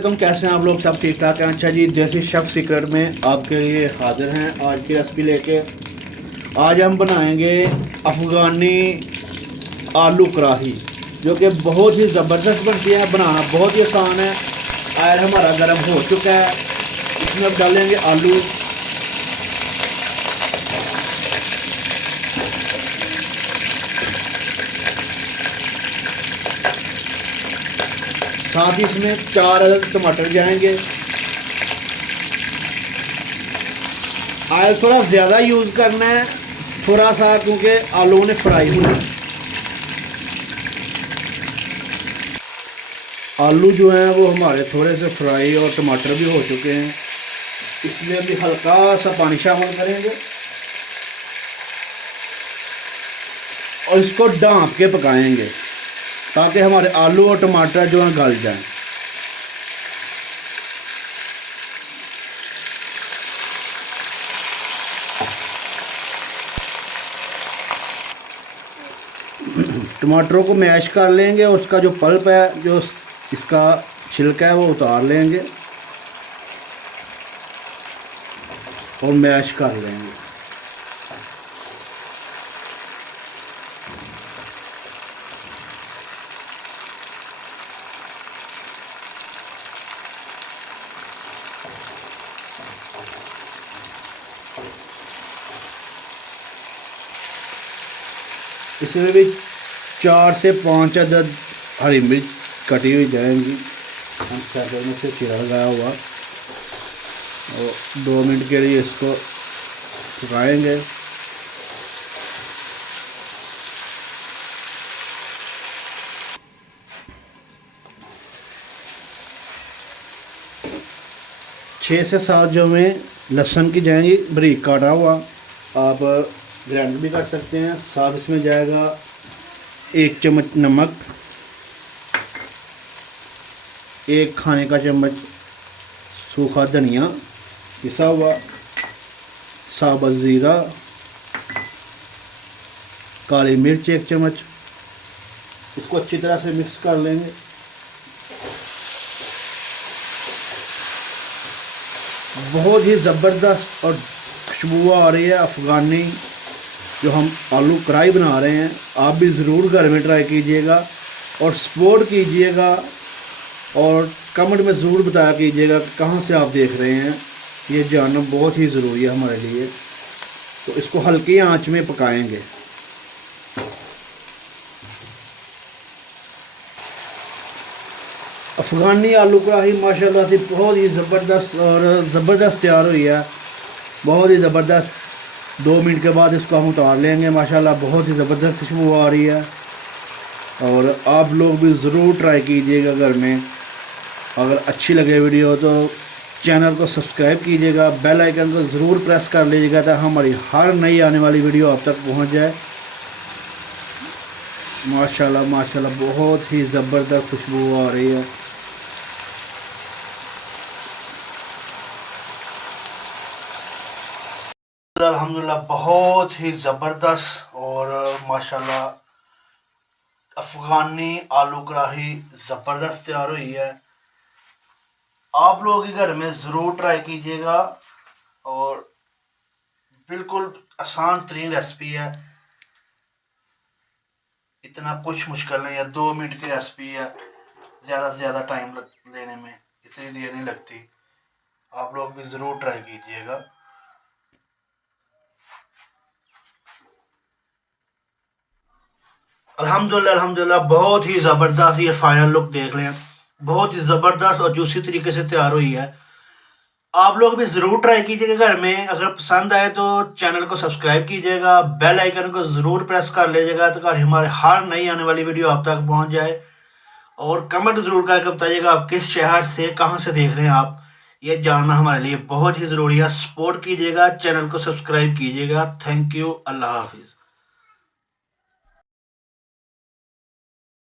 तुम कैसे हैं आप लोग? सब ठीक ठाक हैं? अच्छा जी, देसी शेफ सीक्रेट में आपके लिए हाजिर हैं आज की रेसिपी लेके। आज हम बनाएंगे अफ़गानी आलू कढ़ाई, जो कि बहुत ही ज़बरदस्त बनती है। बनाना बहुत ही आसान है। आयल हमारा गर्म हो चुका है, इसमें अब डालेंगे आलू। साथ ही इसमें 4 अदद टमाटर जाएंगे। ऑयल थोड़ा ज़्यादा यूज़ करना है, थोड़ा सा, क्योंकि आलू ने फ्राई होना है। आलू जो हैं वो हमारे थोड़े से फ्राई और टमाटर भी हो चुके हैं। इसमें अभी हल्का सा पानी शामिल करेंगे और इसको ढाँप के पकाएंगे ताकि हमारे आलू और टमाटर जो हैं गल जाएं। टमाटरों को मैश कर लेंगे और उसका जो पल्प है, जो इसका छिलका है, वो उतार लेंगे और मैश कर लेंगे। इसमें भी 4 से 5 अदद हरी मिर्च कटी हुई जाएंगी, चादर में से चीरा लगाया हुआ, और 2 मिनट के लिए इसको पकाएंगे। छः से 7 जो में लहसुन की जाएंगी, बारीक काटा हुआ। आप ग्राइंड भी कर सकते हैं। साथ इसमें जाएगा 1 चम्मच नमक, 1 खाने का चम्मच सूखा धनिया पिसा हुआ, साबुत ज़ीरा, काली मिर्च 1 चम्मच। इसको अच्छी तरह से मिक्स कर लेंगे। बहुत ही ज़बरदस्त और खुशबू आ रही है अफ़गानी जो हम आलू कढ़ाई बना रहे हैं। आप भी ज़रूर घर में ट्राई कीजिएगा और सपोर्ट कीजिएगा, और कमेंट में ज़रूर बताया कीजिएगा कहाँ से आप देख रहे हैं। ये जानना बहुत ही ज़रूरी है हमारे लिए। तो इसको हल्की आंच में पकाएंगे। अफ़गानी आलू कढ़ाई माशाल्लाह से बहुत ही ज़बरदस्त तैयार हुई है, बहुत ही ज़बरदस्त। 2 मिनट के बाद इसको हम उतार लेंगे। माशाल्लाह बहुत ही ज़बरदस्त खुशबू आ रही है, और आप लोग भी ज़रूर ट्राई कीजिएगा घर में। अगर अच्छी लगे वीडियो तो चैनल को सब्सक्राइब कीजिएगा, बेल आइकन को ज़रूर प्रेस कर लीजिएगा ताकि हमारी हर नई आने वाली वीडियो आप तक पहुंच जाए। माशाल्लाह माशाल्लाह बहुत ही ज़बरदस्त खुशबू आ रही है। अल्हम्दुलिल्लाह बहुत ही ज़बरदस्त और माशाल्लाह अफ़गानी आलू कढ़ाई ज़बरदस्त तैयार हुई है। आप लोग के घर में ज़रूर ट्राई कीजिएगा, और बिल्कुल आसान तरीन रेसिपी है। इतना कुछ मुश्किल नहीं है, 2 मिनट की रेसिपी है। ज़्यादा से ज़्यादा टाइम लेने में इतनी देर नहीं लगती। आप लोग भी ज़रूर ट्राई कीजिएगा। अल्हम्दुलिल्लाह बहुत ही ज़बरदस्त। ये फाइनल लुक देख लें, बहुत ही ज़बरदस्त और जूसी तरीके से तैयार हुई है। आप लोग भी ज़रूर ट्राई कीजिएगा घर में। अगर पसंद आए तो चैनल को सब्सक्राइब कीजिएगा, बेल आइकन को ज़रूर प्रेस कर लीजिएगा ताकि हमारे हर नई आने वाली वीडियो आप तक पहुंच जाए। और कमेंट ज़रूर करके बताइएगा आप किस शहर से, कहां से देख रहे हैं आप। ये जानना हमारे लिए बहुत ही ज़रूरी है। सपोर्ट कीजिएगा, चैनल को सब्सक्राइब कीजिएगा। Thank you. अल्लाह हाफिज़।